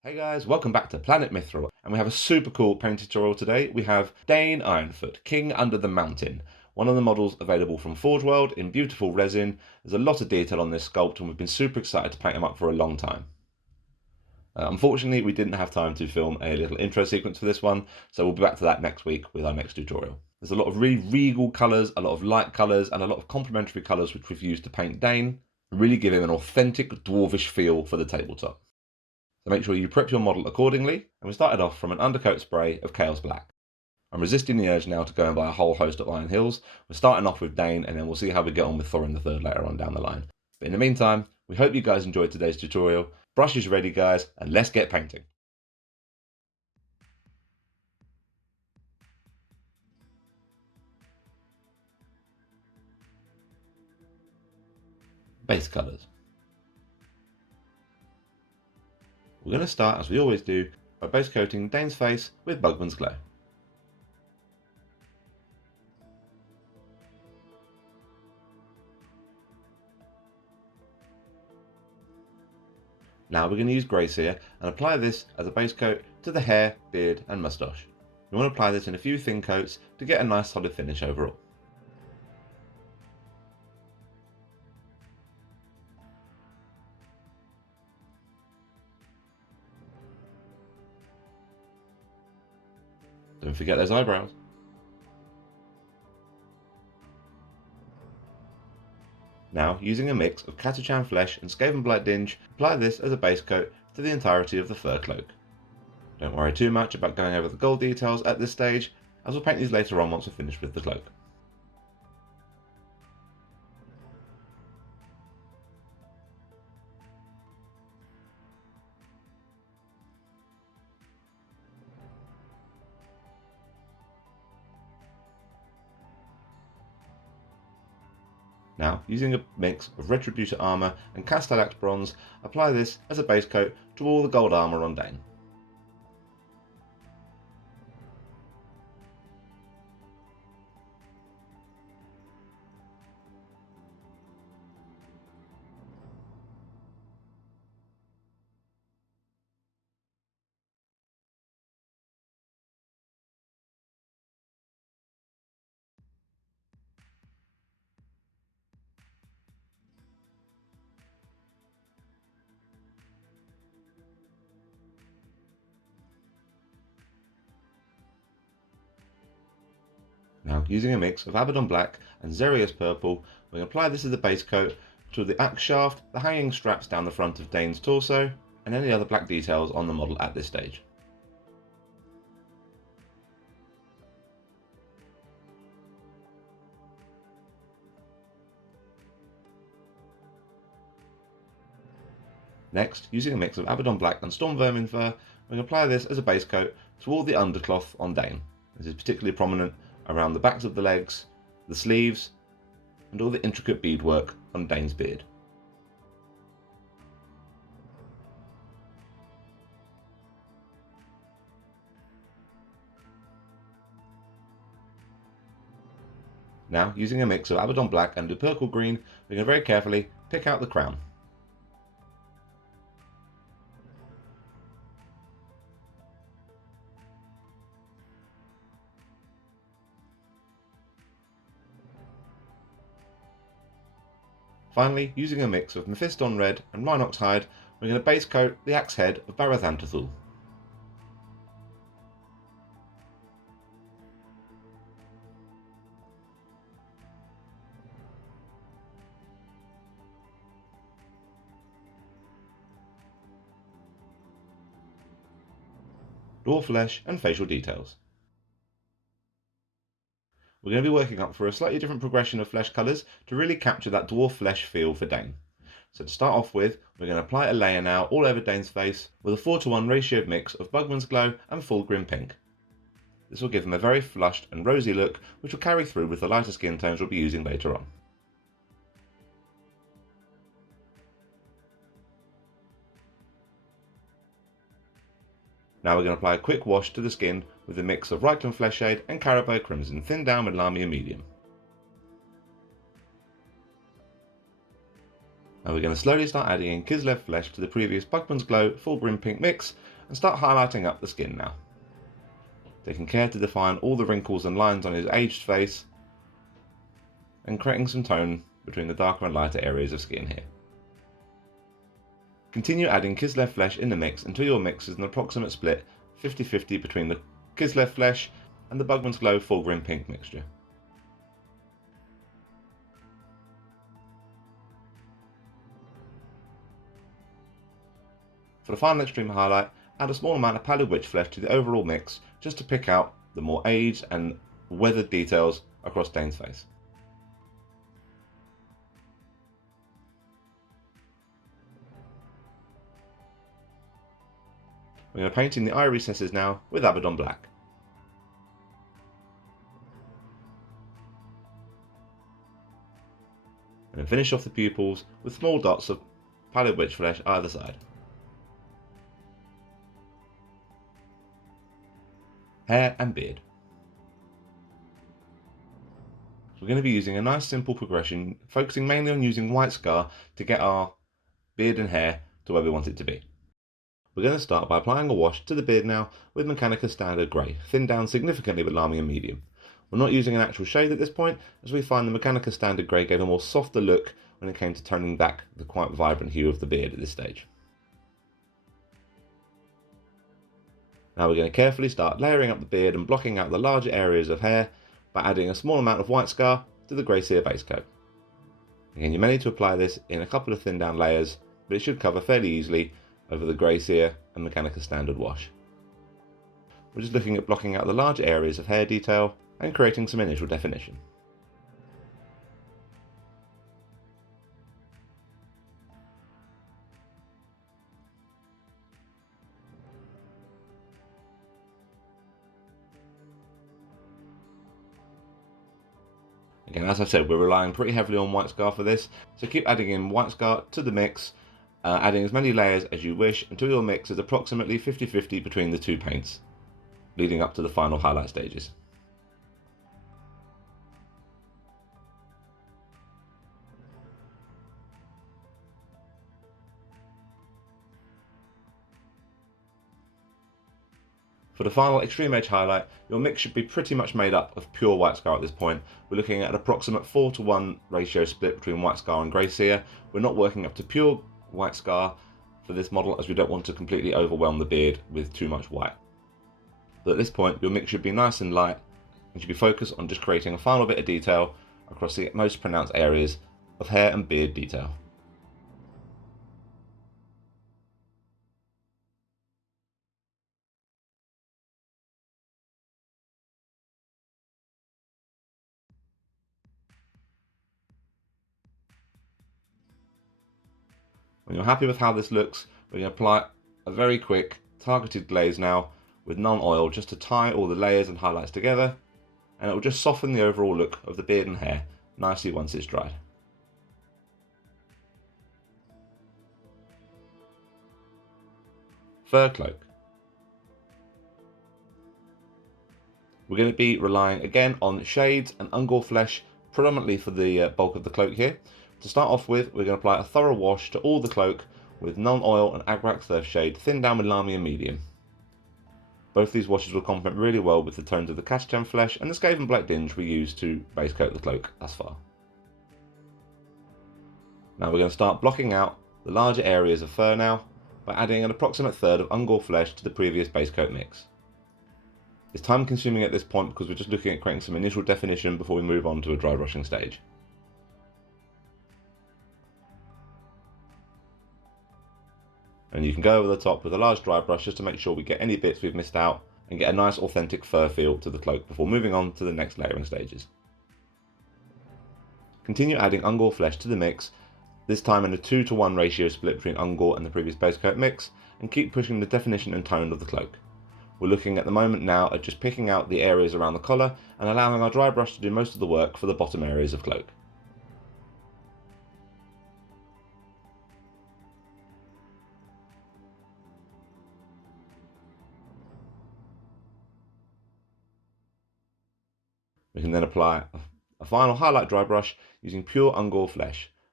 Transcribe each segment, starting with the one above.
Hey guys, welcome back to Planet Mithril, and we have a super cool paint tutorial today. We have Dain Ironfoot, King Under the Mountain, one of the models available from Forge World in beautiful resin. There's a lot of detail on this sculpt and we've been super excited to paint him up for a long time. Unfortunately, we didn't have time to film a little intro sequence for this one, so we'll be back to that next week with our next tutorial. There's a lot of really regal colours, a lot of light colours, and a lot of complementary colours which we've used to paint Dain, really give him an authentic dwarvish feel for the tabletop. So make sure you prep your model accordingly, and we started off from an undercoat spray of Chaos Black. I'm resisting the urge now to go and buy a whole host of Iron Hills. We're starting off with Dain, and then we'll see how we get on with Thorin III later on down the line. But in the meantime, we hope you guys enjoyed today's tutorial. Brushes ready guys, and let's get painting. Base colours. We're going to start, as we always do, by base coating Dain's face with Bugman's Glow. Now we're going to use Grace here and apply this as a base coat to the hair, beard and moustache. We want to apply this in a few thin coats to get a nice solid finish overall. Don't forget those eyebrows. Now, using a mix of Catachan Flesh and Skaven Blight Dinge, apply this as a base coat to the entirety of the fur cloak. Don't worry too much about going over the gold details at this stage, as we'll paint these later on once we're finished with the cloak. Now, using a mix of Retributor Armour and Castellax Bronze, apply this as a base coat to all the gold armour on Dain. Now, using a mix of Abaddon Black and Xerius Purple, we can apply this as a base coat to the axe shaft, the hanging straps down the front of Dain's torso, and any other black details on the model at this stage. Next, using a mix of Abaddon Black and Storm Vermin Fur, we can apply this as a base coat to all the undercloth on Dain. This is particularly prominent around the backs of the legs, the sleeves, and all the intricate beadwork on Dain's beard. Now, using a mix of Abaddon Black and Lupercal Green, we can very carefully pick out the crown. Finally, using a mix of Mephiston Red and Rhinox Hide, we're going to base coat the axe head of Barazantathul. Dwarf flesh and facial details. We're going to be working up for a slightly different progression of flesh colours to really capture that dwarf flesh feel for Dain. So to start off with, we're going to apply a layer now all over Dain's face with a 4:1 ratio mix of Bugman's Glow and Full Grim Pink. This will give him a very flushed and rosy look, which will carry through with the lighter skin tones we'll be using later on. Now we're going to apply a quick wash to the skin with a mix of Reikland Flesh Shade and Carabao Crimson, thinned down with Lamia Medium. Now we're going to slowly start adding in Kislev flesh to the previous Bugman's Glow full brim pink mix and start highlighting up the skin now. Taking care to define all the wrinkles and lines on his aged face and creating some tone between the darker and lighter areas of skin here. Continue adding Kislev flesh in the mix until your mix is an approximate split 50-50 between the Kislev flesh and the Bugman's Glow full brim pink mixture. For the final extreme highlight, add a small amount of pallid witch flesh to the overall mix just to pick out the more aged and weathered details across Dain's face. We're going to paint in the eye recesses now with Abaddon Black. And then finish off the pupils with small dots of pallid witch flesh either side. Hair and beard. So we're going to be using a nice simple progression, focusing mainly on using white scar to get our beard and hair to where we want it to be. We're going to start by applying a wash to the beard now with Mechanica Standard Grey, thinned down significantly with Lamy and Medium. We're not using an actual shade at this point, as we find the Mechanica Standard Grey gave a more softer look when it came to toning back the quite vibrant hue of the beard at this stage. Now we're going to carefully start layering up the beard and blocking out the larger areas of hair by adding a small amount of white scar to the grey cere base coat. Again, you may need to apply this in a couple of thin down layers, but it should cover fairly easily over the grey cere and Mechanica Standard wash. We're just looking at blocking out the larger areas of hair detail and creating some initial definition. Again, as I said, we're relying pretty heavily on white scar for this, so keep adding in white scar to the mix, adding as many layers as you wish until your mix is approximately 50-50 between the two paints, leading up to the final highlight stages. For the final extreme edge highlight, your mix should be pretty much made up of pure white scar at this point. We're looking at an approximate 4:1 ratio split between white scar and grey cere. We're not working up to pure white scar for this model, as we don't want to completely overwhelm the beard with too much white. But at this point, your mix should be nice and light and should be focused on just creating a final bit of detail across the most pronounced areas of hair and beard detail. When you're happy with how this looks, we're going to apply a very quick targeted glaze now with non-oil just to tie all the layers and highlights together, and it will just soften the overall look of the beard and hair nicely once it's dried. Fur cloak. We're going to be relying again on shades and ungor flesh predominantly for the bulk of the cloak here. To start off with, we're going to apply a thorough wash to all the cloak with non-oil and Agrax Earth shade thinned down with Lamy and Medium. Both these washes will complement really well with the tones of the Kashtan flesh and the Skaven Black Dinge we used to base coat the cloak thus far. Now we're going to start blocking out the larger areas of fur now by adding an approximate third of ungor flesh to the previous base coat mix. It's time consuming at this point because we're just looking at creating some initial definition before we move on to a dry brushing stage. And you can go over the top with a large dry brush just to make sure we get any bits we've missed out and get a nice authentic fur feel to the cloak before moving on to the next layering stages. Continue adding ungor flesh to the mix, this time in a 2:1 ratio split between ungor and the previous base coat mix, and keep pushing the definition and tone of the cloak. We're looking at the moment now at just picking out the areas around the collar and allowing our dry brush to do most of the work for the bottom areas of cloak. We can then apply a final highlight dry brush using pure ungor flesh,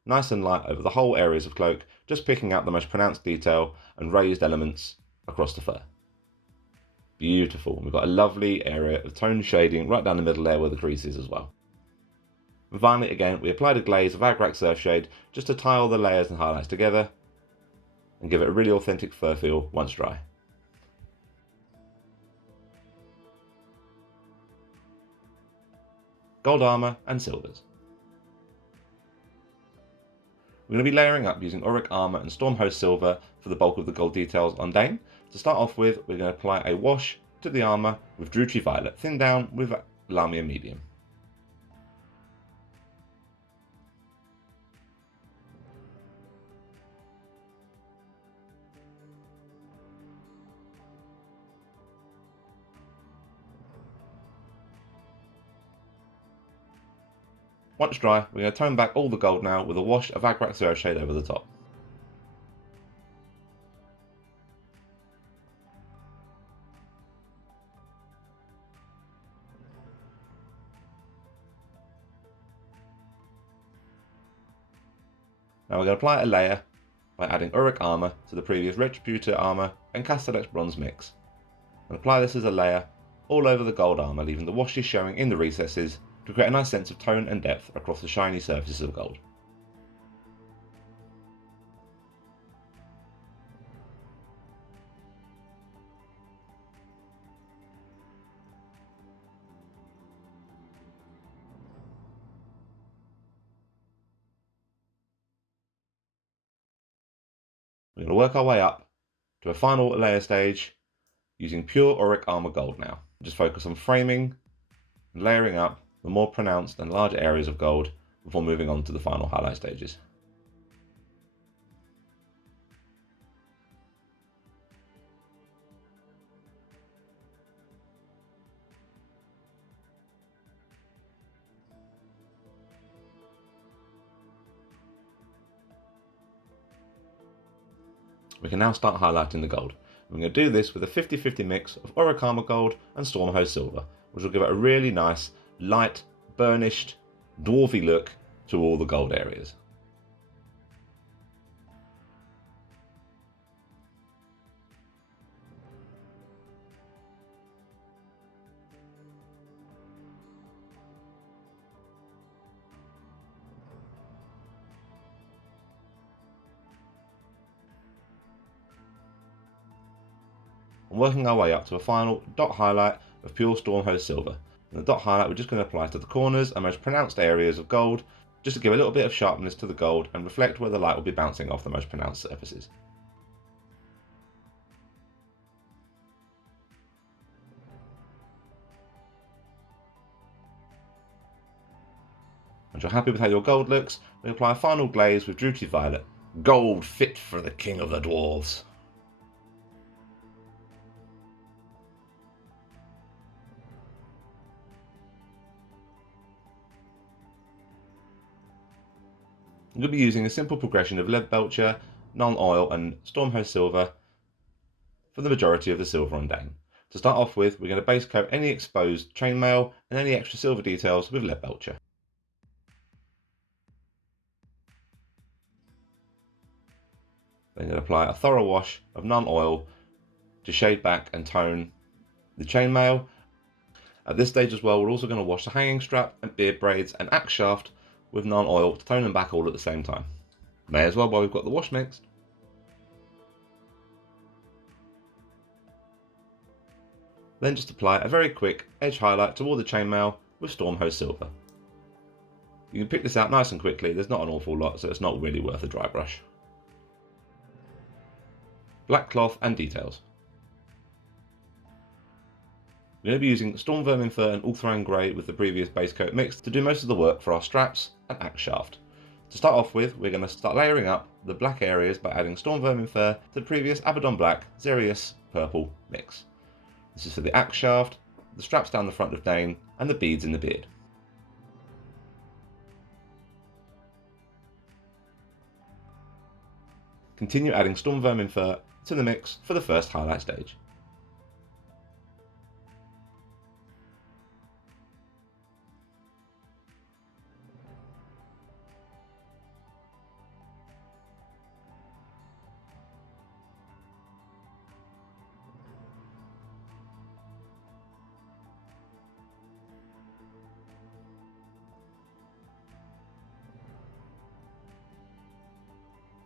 nice and light over the whole areas of Cloak, just picking out the most pronounced detail and raised elements across the fur. Beautiful. We've got a lovely area of tone shading right down the middle there where the crease is as well. And finally, again, we applied a glaze of Agrak Surfshade just to tie all the layers and highlights together and give it a really authentic fur feel once dry. Gold armour and silvers. We're going to be layering up using Auric Armour and Stormhost Silver for the bulk of the gold details on Dain. To start off with, we're going to apply a wash to the armour with Drutri Violet, thinned down with Lamia Medium. Once dry, we're going to tone back all the gold now with a wash of Agrak Surfshade over the top. Now we're going to apply a layer by adding Auric Armour to the previous Retributor Armour and Castellax Bronze mix. And apply this as a layer all over the gold armour, leaving the washes showing in the recesses to create a nice sense of tone and depth across the shiny surfaces of gold. We're going to work our way up to a final layer stage using pure Auric Armour gold now. Just focus on framing and layering up the more pronounced and larger areas of gold before moving on to the final highlight stages. We can now start highlighting the gold. We're going to do this with a 50-50 mix of Auric Armour gold and Stormhost silver, which will give it a really nice, light, burnished, dwarfy look to all the gold areas. And working our way up to a final dot highlight of pure Stormhost silver. And the dot highlight we're just going to apply to the corners and most pronounced areas of gold, just to give a little bit of sharpness to the gold and reflect where the light will be bouncing off the most pronounced surfaces. Once you're happy with how your gold looks, we apply a final glaze with Drutri Violet. Gold fit for the king of the dwarves. I'm going to be using a simple progression of lead belcher, non-oil and Stormhost silver for the majority of the silver on Dain. To start off with, we're going to base coat any exposed chainmail and any extra silver details with lead belcher. Then I'm going to apply a thorough wash of non-oil to shade back and tone the chainmail. At this stage as well, we're also going to wash the hanging strap and beard braids and axe shaft with non-oil to tone them back all at the same time. May as well while we've got the wash mixed. Then just apply a very quick edge highlight to all the chainmail with Stormhost silver. You can pick this out nice and quickly, there's not an awful lot, so it's not really worth a dry brush. Black cloth and details. We're going to be using Storm Vermin Fur and Ulthuan Grey with the previous base coat mixed to do most of the work for our straps and axe shaft. To start off with, we're going to start layering up the black areas by adding Storm Vermin Fur to the previous Abaddon Black, Xerius Purple mix. This is for the axe shaft, the straps down the front of Dain, and the beads in the beard. Continue adding Storm Vermin Fur to the mix for the first highlight stage.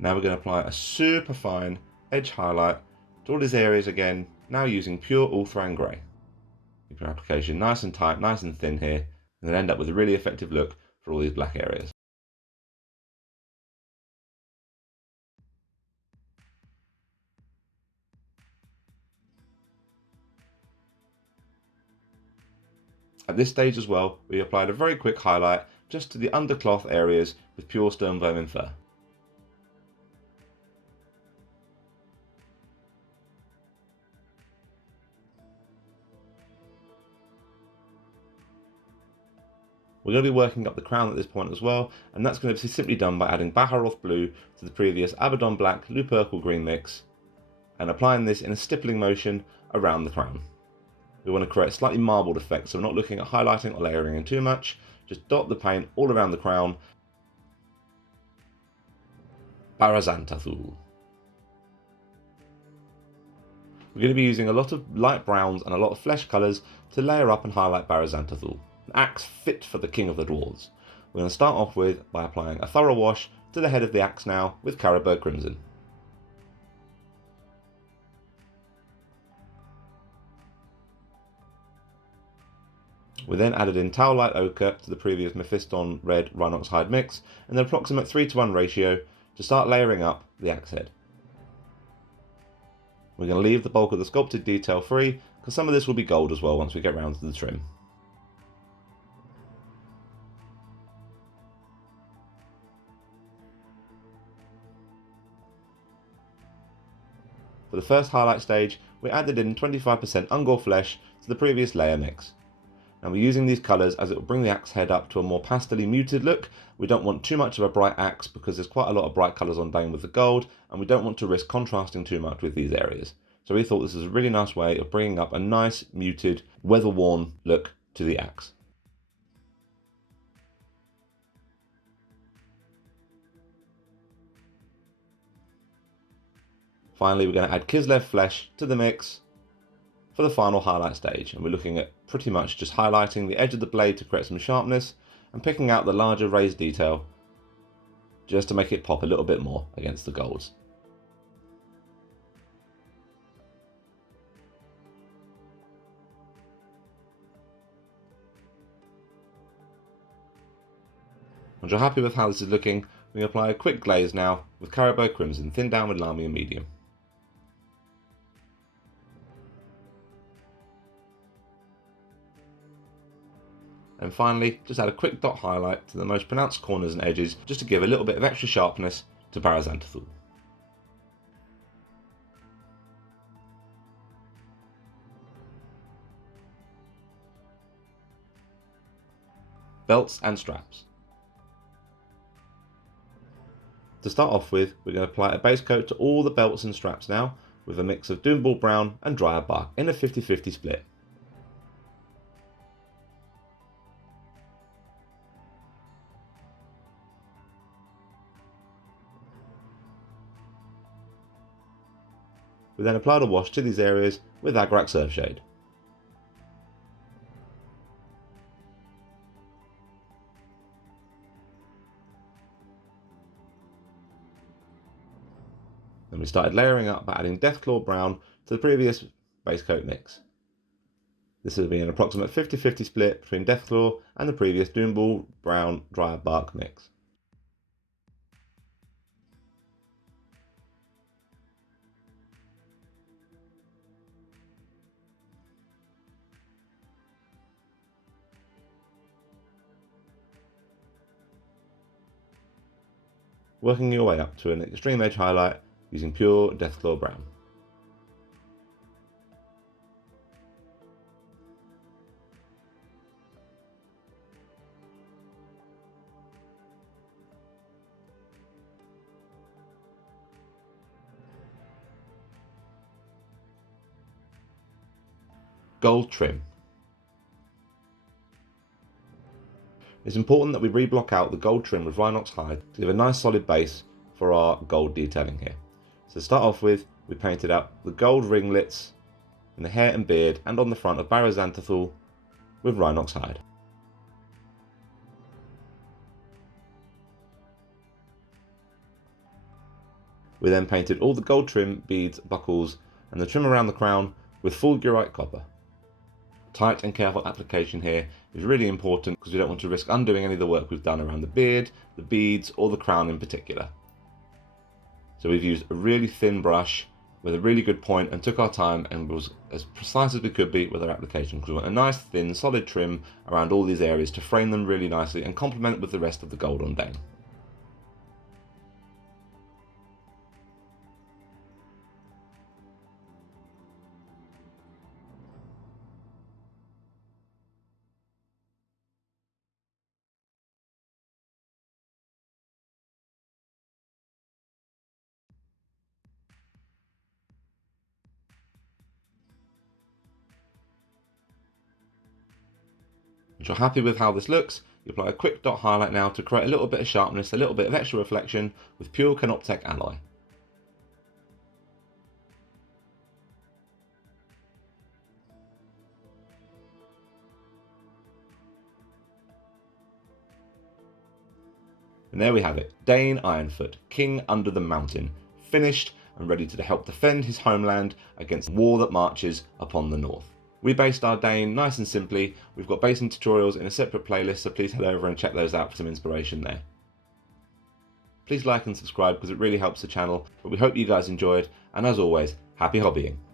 Now we're going to apply a super fine edge highlight to all these areas again, now using pure Ulthuan Grey. Keep your application nice and tight, nice and thin here, and then end up with a really effective look for all these black areas. At this stage as well, we applied a very quick highlight just to the undercloth areas with pure stone vermin fur. We're going to be working up the crown at this point as well, and that's going to be simply done by adding Baharoth Blue to the previous Abaddon Black Lupercal Green mix and applying this in a stippling motion around the crown. We want to create a slightly marbled effect, so we're not looking at highlighting or layering in too much. Just dot the paint all around the crown. Barazantathul. We're going to be using a lot of light browns and a lot of flesh colours to layer up and highlight Barazantathul, an axe fit for the King of the Dwarves. We're going to start off by applying a thorough wash to the head of the axe now with Carroburg Crimson. We then added in Towelite Ochre to the previous Mephiston Red Rhinox Hide mix, and an approximate 3:1 ratio to start layering up the axe head. We're going to leave the bulk of the sculpted detail free, because some of this will be gold as well once we get round to the trim. For the first highlight stage, we added in 25% Ungor flesh to the previous layer mix. Now we're using these colours as it will bring the axe head up to a more pastel-y muted look. We don't want too much of a bright axe because there's quite a lot of bright colours on Dain with the gold, and we don't want to risk contrasting too much with these areas. So we thought this was a really nice way of bringing up a nice, muted, weather-worn look to the axe. Finally, we're going to add Kislev flesh to the mix for the final highlight stage, and we're looking at pretty much just highlighting the edge of the blade to create some sharpness and picking out the larger raised detail just to make it pop a little bit more against the golds. Once you're happy with how this is looking, we can apply a quick glaze now with Carroburg Crimson, thin down with Lamy and medium. And finally, just add a quick dot highlight to the most pronounced corners and edges just to give a little bit of extra sharpness to Barazantathul. Belts and straps. To start off with, we're going to apply a base coat to all the belts and straps now with a mix of Doomball Brown and Dryad Bark in a 50-50 split. We then applied a wash to these areas with Agrak Surfshade. Then we started layering up by adding Deathclaw Brown to the previous base coat mix. This would be an approximate 50-50 split between Deathclaw and the previous Doomball Brown Dryad Bark mix. Working your way up to an extreme edge highlight using pure Deathclaw Brown. Gold trim. It's important that we reblock out the gold trim with Rhinox hide to give a nice solid base for our gold detailing here. So to start off with, we painted up the gold ringlets in the hair and beard and on the front of Barazantathul with Rhinox hide. We then painted all the gold trim, beads, buckles and the trim around the crown with full Gurite copper. Tight and careful application here is really important because we don't want to risk undoing any of the work we've done around the beard, the beads or the crown in particular. So we've used a really thin brush with a really good point and took our time and was as precise as we could be with our application because we want a nice thin solid trim around all these areas to frame them really nicely and complement with the rest of the gold on Dain. Once you're happy with how this looks, you apply a quick dot highlight now to create a little bit of sharpness, a little bit of extra reflection with pure Canoptek alloy. And there we have it, Dain Ironfoot, King under the Mountain, finished and ready to help defend his homeland against war that marches upon the north. We based our Dain nice and simply. We've got basing tutorials in a separate playlist, so please head over and check those out for some inspiration there. Please like and subscribe because it really helps the channel, but we hope you guys enjoyed, and as always, happy hobbying.